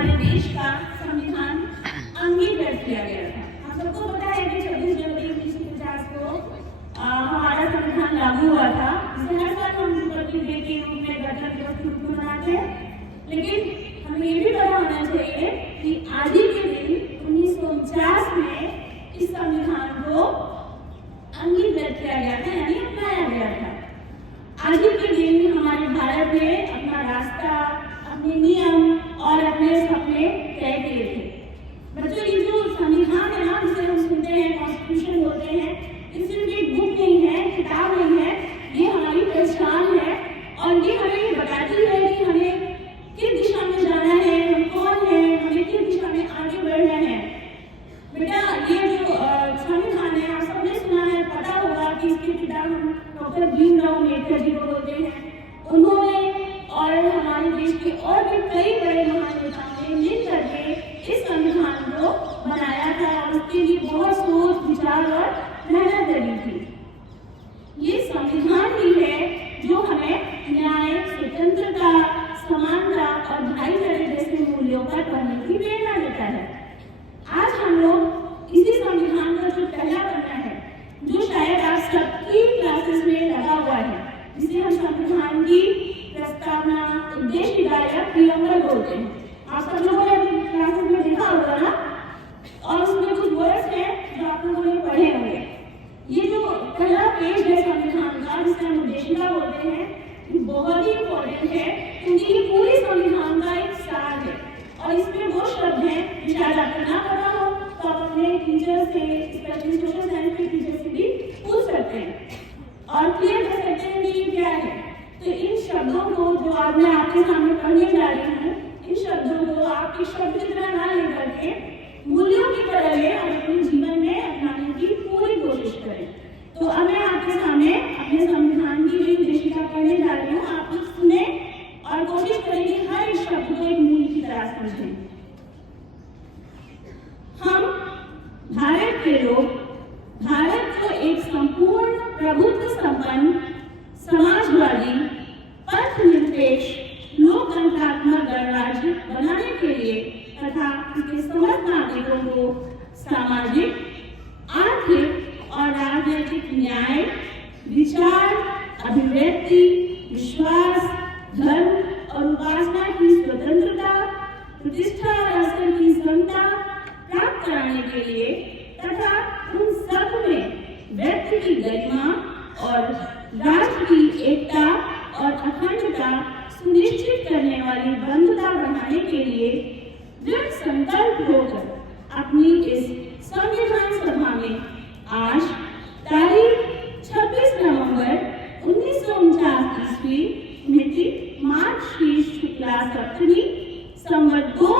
हमारे देश का संविधान अंगीकृत किया गया था। हम सबको पता है कि 26 जनवरी 1950 को हमारा संविधान लागू हुआ था, जिसे हर साल हम रिपब्लिक डे के रूप में गणतंत्र दिवस के रूप में मनाते हैं। लेकिन हमें ये भी पता होना चाहिए कि आज ही के दिन 1949 में इस संविधान को अंगीकृत किया गया था, यानी अपनाया गया था। आज ही के दिन हमारे भारत ने अपना रास्ता, अपने नियम और अपने सपने तय किए थे। बच्चों, ये जो संविधान है ना, जिसे हम सुनते हैं कॉन्स्टिट्यूशन बोलते हैं, ये सिर्फ एक बुक नहीं है, किताब नहीं है, ये हमारी पहचान है और ये हमें ये बताती है कि हमें किस दिशा में जाना है, हम कौन है, हमें किस दिशा में आगे बढ़ना है। बेटा, ये जो संविधान है, आप सबने सुना है, पता होगा कि इसके पिता हम डॉक्टर भीमराव अम्बेडकर जी को बोलते हैं। उन्होंने और हमारे देश के और भी कई बड़े महान नेताओं ने मिल करके इस संविधान को बनाया था और उसके लिए बहुत सोच, विचार और मेहनत लगी थी। ये संविधान ही है जो हमें न्याय, स्वतंत्रता, समानता और भाईचारे जैसे मूल्यों पर बढ़ने की प्रेरणा देता है। आज हम लोग इसी संविधान का जो पहला पन्ना है, जो शायद आप सबकी क्लासेस में लगा हुआ है, जिसे हम संविधान की प्रस्तावना, उद्देशिका या प्रियम्बल बोलते हैं। आप सब लोगों ने अपनी क्लासेस में देखा होगा ना, और उसमें कुछ वर्ड्स हैं जो आप लोगों ने पढ़े होंगे। ये जो पहला पेज है संविधान का, जिसे हम उद्देशिका बोलते हैं, ये बहुत ही इम्पोर्टेंट है क्योंकि ये पूरे संविधान का एक सार है और इसमें वो शब्द हैं जो शायद आपको ना पता हो तो आप अपने टीचर से, स्पेशली सोशल साइंस के टीचर से भी पूछ सकते हैं और क्लियर कर सकते हैं कि ये क्या है। तो इन शब्दों को जो आज मैं आपके सामने पढ़ने जा रही हूँ, इन शब्दों को आप एक शब्द की तरह ना लेकर के मूल्यों की तरह ले और अपने जीवन में अपनाने की पूरी कोशिश करें। तो अब मैं आपके सामने अपने संविधान की जो उद्देशिका पढ़ने जा रही हूँ, आप लोग सुने और कोशिश करें कि हर एक शब्द को एक मूल की तरह समझें। हम भारत के लोग भारत को एक संपूर्ण प्रभुत्व संपन्न, समाजवादी, पथनिरपेक्ष, लोकतंत्रात्मक गणराज्य बनाने के लिए तथा इसके समस्त नागरिकों को सामाजिक, आर्थिक और राजनीतिक न्याय, विचार, अभिव्यक्ति, विश्वास, धर्म और उपासना की स्वतंत्रता, प्रतिष्ठा और अवसर की समता प्राप्त कराने के लिए तथा उन सब में व्यक्ति की गरिमा और राष्ट्र की एकता और अखंडता सुनिश्चित करने वाली बंधुता बढ़ाने के लिए दृढ़ संकल्प होकर अपनी इस संविधान सभा में आज तारीख 26 नवंबर 1949 ईस्वी मिति मार्च की शुक्ला सप्तमी संवत 2